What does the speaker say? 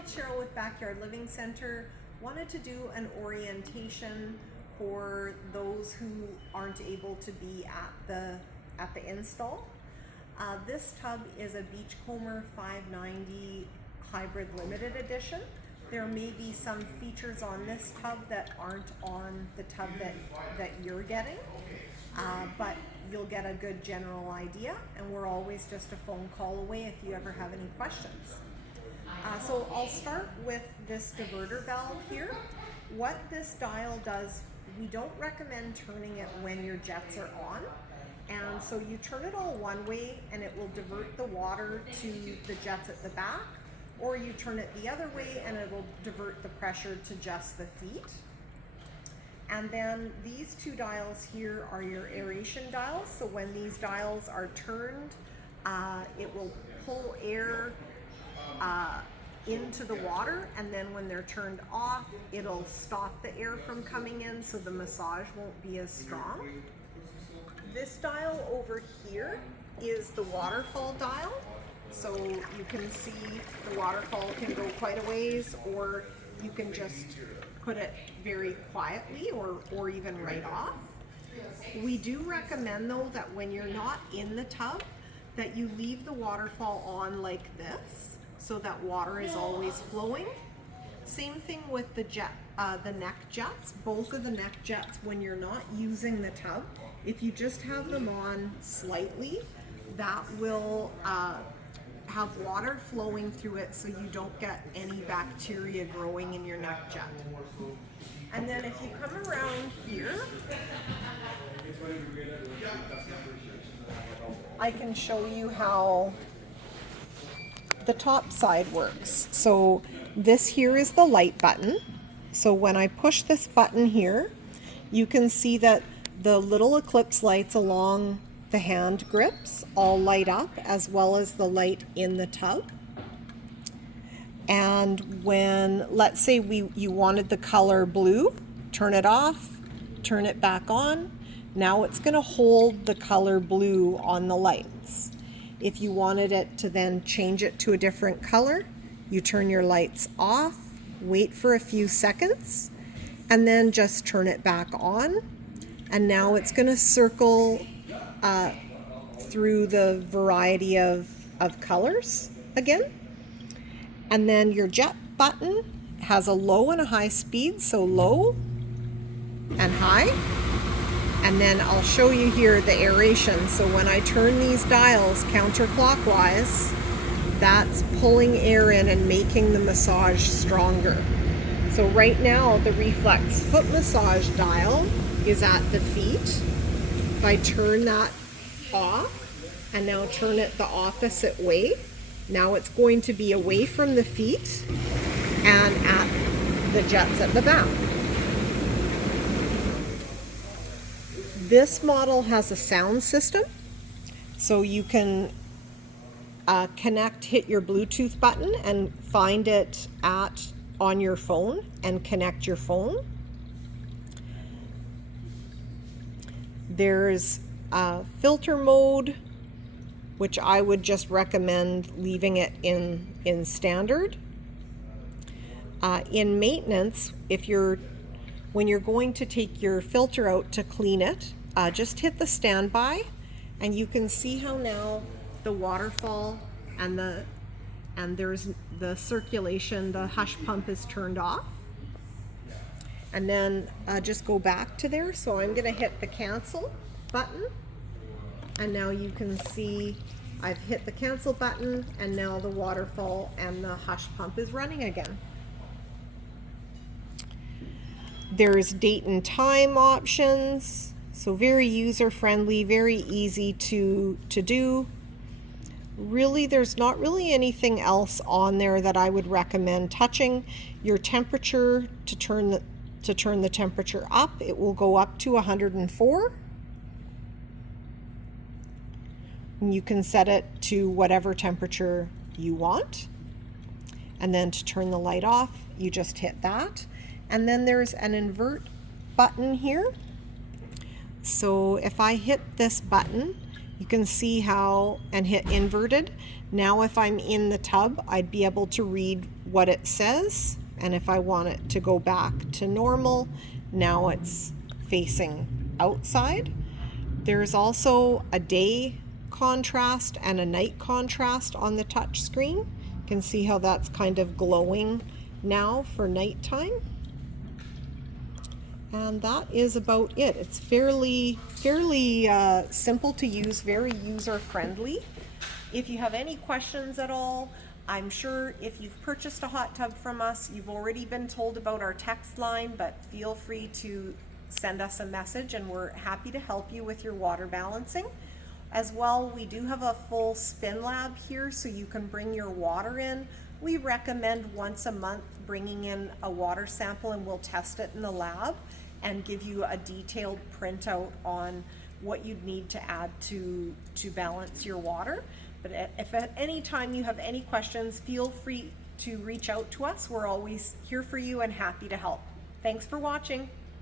it's Cheryl with Backyard Living Center. Wanted to do an orientation for those who aren't able to be at the install. This tub is a Beachcomber 590 Hybrid Limited Edition. There may be some features on this tub that aren't on the tub that you're getting, but you'll get a good general idea, and we're always just a phone call away if you ever have any questions. So I'll start with this diverter valve here. What this dial does, we don't recommend turning it when your jets are on. And so you turn it all one way and it will divert the water to the jets at the back, or you turn it the other way and it will divert the pressure to just the feet. And then these two dials here are your aeration dials. So when these dials are turned, it will pull air into the water, and then when they're turned off, it'll stop the air from coming in, so the massage won't be as strong. This dial over here is the waterfall dial. So you can see the waterfall can go quite a ways, or you can just put it very quietly or even right off. We do recommend though that when you're not in the tub, that you leave the waterfall on like this, so that water is always flowing. Same thing with the neck jets. Both of the neck jets, when you're not using the tub, if you just have them on slightly, that will have water flowing through it, so you don't get any bacteria growing in your neck jet. And then if you come around here, I can show you how the top side works. So this here is the light button. So when I push this button here, you can see that the little eclipse lights along the hand grips all light up, as well as the light in the tub. And when, let's say you wanted the color blue, turn it off, turn it back on. Now it's going to hold the color blue on the lights. If you wanted it to then change it to a different color, you turn your lights off, wait for a few seconds, and then just turn it back on. And now it's going to circle through the variety of colors again. And then your jet button has a low and a high speed, so low and high. And then I'll show you here the aeration. So when I turn these dials counterclockwise, that's pulling air in and making the massage stronger. So right now the reflex foot massage dial is at the feet. If I turn that off and now turn it the opposite way, now it's going to be away from the feet and at the jets at the back. This model has a sound system, so you can hit your Bluetooth button and find it on your phone and connect your phone. There's filter mode, which I would just recommend leaving it in standard. In maintenance, when you're going to take your filter out to clean it, just hit the standby, and you can see how now the waterfall and there's the circulation, the hush pump is turned off. And then just go back to there. So I'm going to hit the cancel button, and now you can see I've hit the cancel button, and now the waterfall and the hush pump is running again. There's date and time options, so very user-friendly, very easy to do. Really, there's not really anything else on there that I would recommend touching. Your temperature, to turn the temperature up, it will go up to 104. And you can set it to whatever temperature you want. And then to turn the light off, you just hit that. And then there's an invert button here. So if I hit this button, You can see how, and hit inverted. Now if I'm in the tub, I'd be able to read what it says. And if I want it to go back to normal, now it's facing outside. There's also a day contrast and a night contrast on the touch screen. You can see how that's kind of glowing now for nighttime. And that is about it. It's fairly simple to use, very user-friendly. If you have any questions at all, I'm sure if you've purchased a hot tub from us, you've already been told about our text line, but feel free to send us a message and we're happy to help you with your water balancing. As well, we do have a full spin lab here so you can bring your water in. We recommend once a month bringing in a water sample and we'll test it in the lab and give you a detailed printout on what you'd need to add to balance your water. But if at any time you have any questions, feel free to reach out to us. We're always here for you and happy to help. Thanks for watching.